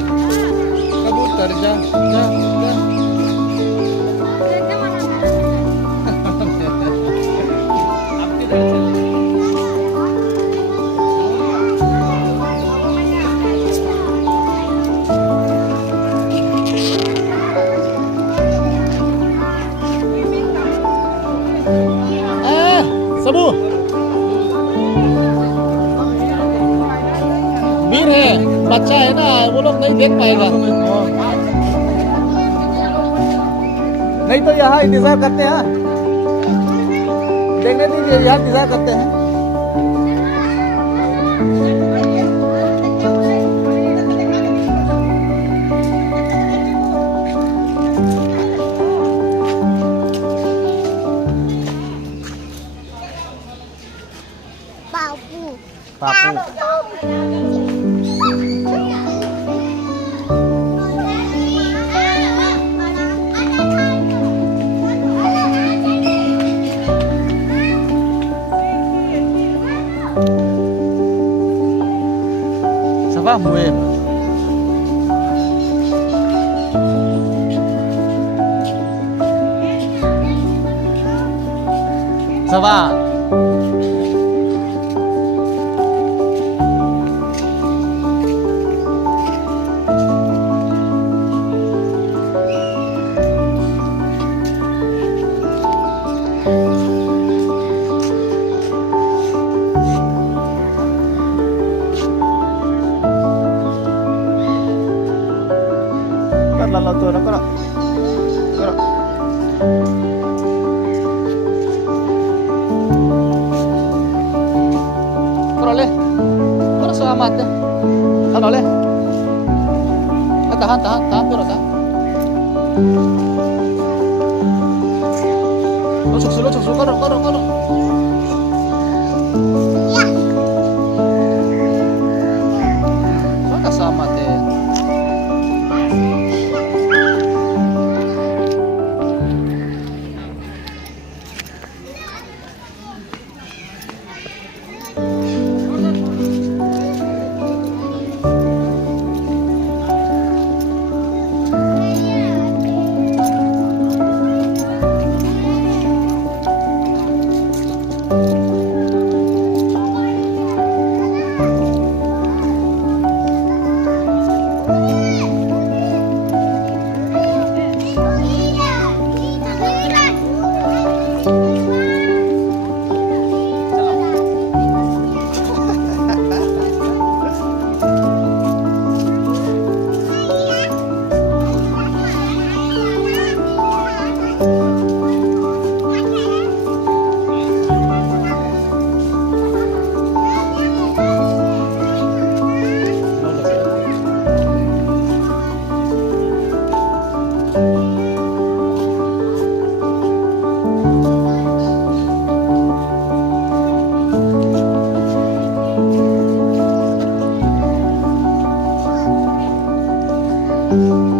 कबूतर जा जा जा। सबू वीर है, बच्चा है ना, वो लोग नहीं देख पाएगा। नहीं तो यहाँ इंतजार करते हैं, देखने दीजिए, यहाँ इंतजार करते हैं। पापू Sabah muem. Sabah. Lalau tu nak kena. Kena. Kena leh. Kena selamat deh. Kena leh. Tahan, tahan, tahan, kena tahan. Lucuk, kena, kena. Ya. Kena selamat deh. Thank you.